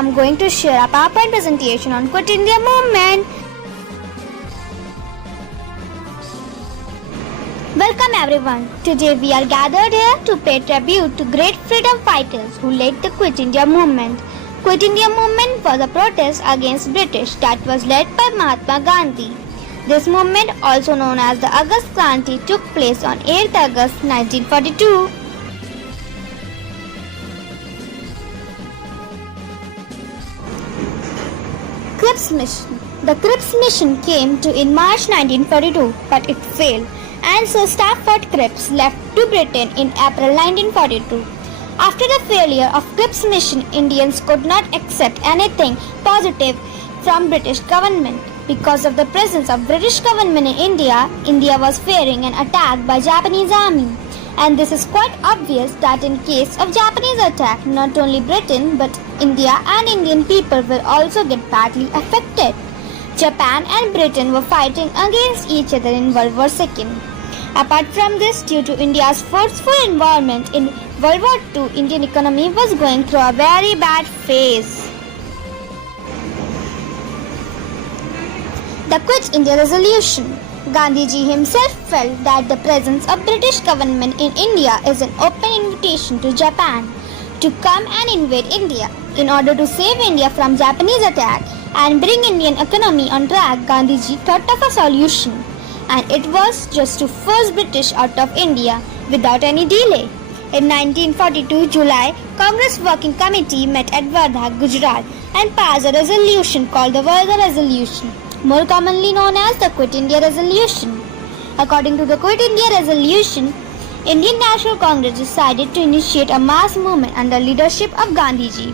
am going to share a PowerPoint presentation on Quit India movement. Welcome everyone. Today we are gathered here to pay tribute to great freedom fighters who led the Quit India movement. Quit India movement was a protest against British that was led by Mahatma Gandhi. This movement, also known as the August Kranti, took place on 8th August 1942. Cripps mission. The Cripps mission came to in March 1942, but it failed, and so Stafford Cripps left to Britain in April 1942. After the failure of Cripps mission, Indians could not accept anything positive from British government. Because of the presence of British government in India, India was fearing an attack by Japanese army. And this is quite obvious that in case of Japanese attack, not only Britain but India and Indian people will also get badly affected. Japan and Britain were fighting against each other in World War II. Apart from this, due to India's forceful involvement in World War II, Indian economy was going through a very bad phase. The Quit India Resolution. Gandhiji himself felt that the presence of British government in India is an open invitation to Japan to come and invade India. In order to save India from Japanese attack and bring Indian economy on track, Gandhiji thought of a solution, and it was just to force British out of India without any delay. In 1942 July, Congress Working Committee met at Wardha, Gujarat, and passed a resolution called the Wardha Resolution, more commonly known as the Quit India Resolution. According to the Quit India Resolution, Indian National Congress decided to initiate a mass movement under leadership of Gandhiji.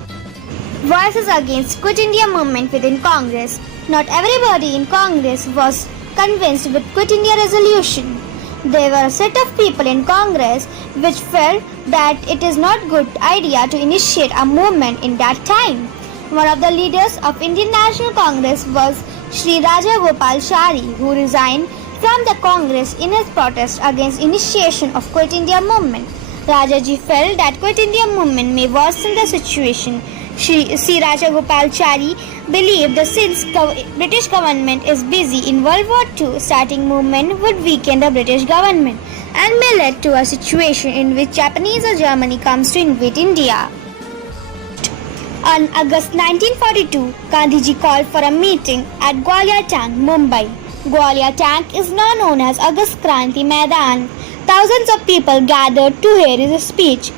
Voices against Quit India movement within Congress. Not everybody in Congress was convinced with Quit India Resolution. There were a set of people in Congress which felt that it is not good idea to initiate a movement in that time. One of the leaders of Indian National Congress was Sri Raja Gopal Shari, who resigned from the Congress in his protest against initiation of Quit India movement. Rajaji felt that Quit India movement may worsen the situation. Sri Raja Gopal Shari believed that since British government is busy in World War II, starting movement would weaken the British government and may lead to a situation in which Japanese or Germany comes to invade India. On August 1942, Gandhiji called for a meeting at Gwalior Tank, Mumbai. Gwalior Tank is now known as August Kranti Maidan. Thousands of people gathered to hear his speech.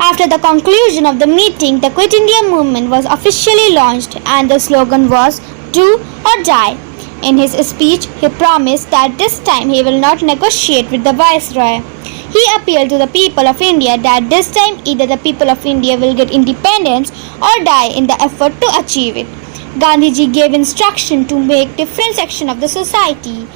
After the conclusion of the meeting, the Quit India movement was officially launched and the slogan was "Do or Die." In his speech, he promised that this time he will not negotiate with the Viceroy. He appealed to the people of India that this time either the people of India will get independence or die in the effort to achieve it. Gandhiji gave instruction to make different sections of the society.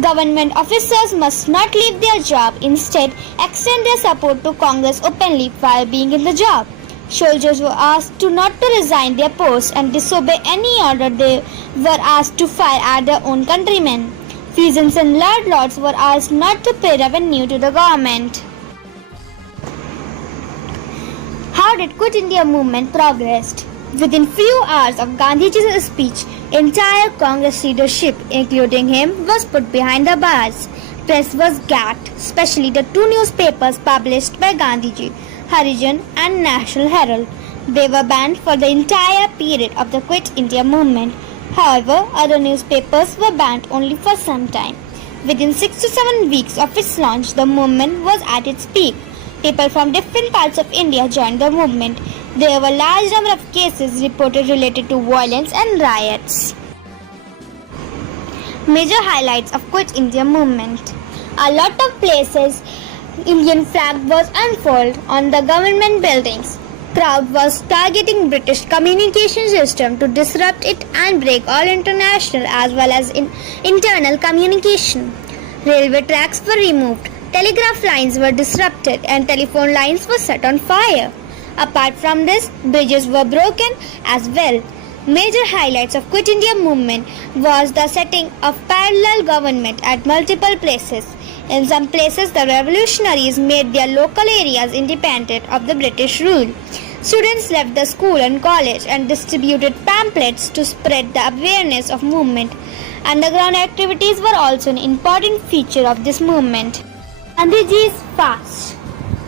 Government officers must not leave their job, instead extend their support to Congress openly while being in the job. Soldiers were asked to not to resign their posts and disobey any order they were asked to fire at their own countrymen. Peasants and landlords were asked not to pay revenue to the government. How did Quit India movement progressed? Within few hours of Gandhiji's speech, entire Congress leadership, including him, was put behind the bars. Press was gagged, especially the two newspapers published by Gandhiji, Harijan and National Herald. They were banned for the entire period of the Quit India movement. However, other newspapers were banned only for some time. Within 6 to 7 weeks of its launch, the movement was at its peak. People from different parts of India joined the movement. There were large number of cases reported related to violence and riots. Major highlights of Quit India movement. A lot of places, Indian flag was unfurled on the government buildings. Crowd was targeting British communication system to disrupt it and break all international as well as internal communication. Railway tracks were removed, telegraph lines were disrupted and telephone lines were set on fire. Apart from this, bridges were broken as well. Major highlights of Quit India movement was the setting of parallel government at multiple places. In some places, the revolutionaries made their local areas independent of the British rule. Students left the school and college and distributed pamphlets to spread the awareness of movement. Underground activities were also an important feature of this movement. Gandhiji's fast.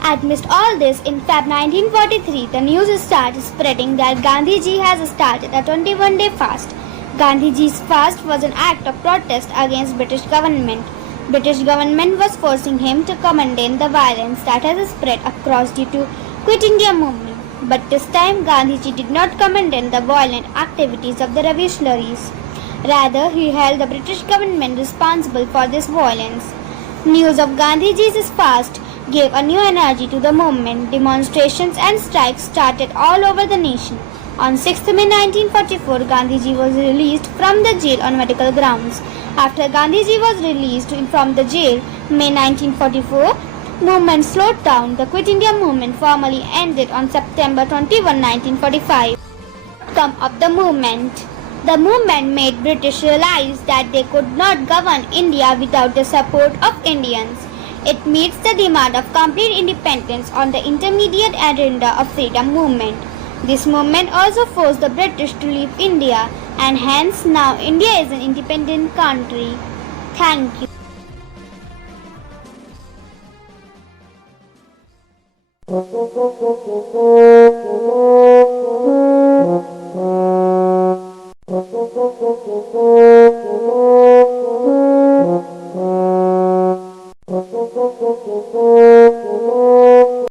Amidst all this, in Feb 1943, the news started spreading that Gandhiji has started a 21-day fast. Gandhiji's fast was an act of protest against British government. British government was forcing him to condemn the violence that has spread across due to Quit India movement. But this time Gandhiji did not condemn the violent activities of the revolutionaries. Rather, he held the British government responsible for this violence. News of Gandhiji's fast gave a new energy to the movement. Demonstrations and strikes started all over the nation. On 6th May 1944, Gandhiji was released from the jail on medical grounds. After Gandhiji was released from the jail, May 1944, movement slowed down. The Quit India movement formally ended on September 21, 1945. Outcome of the movement. The movement made British realize that they could not govern India without the support of Indians. It meets the demand of complete independence on the intermediate agenda of freedom movement. This movement also forced the British to leave India, and hence now India is an independent country. Thank you.